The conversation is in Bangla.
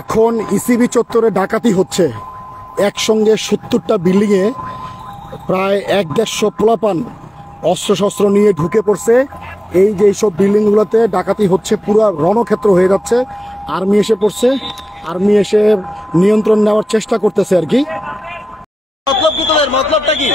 এখন ইসিবি চত্বরে ডাকাতি হচ্ছে, একসঙ্গে 70টা বিল্ডিংয়ে প্রায় 1-150 পোলাপান অস্ত্রশস্ত্র নিয়ে ঢুকে পড়ছে। এই যে এইসব বিল্ডিংগুলোতে ডাকাতি হচ্ছে, পুরো রণক্ষেত্র হয়ে যাচ্ছে। আর্মি এসে পড়ছে, আর্মি এসে নিয়ন্ত্রণ নেওয়ার চেষ্টা করতেছে আর কি। মতলবটা কি?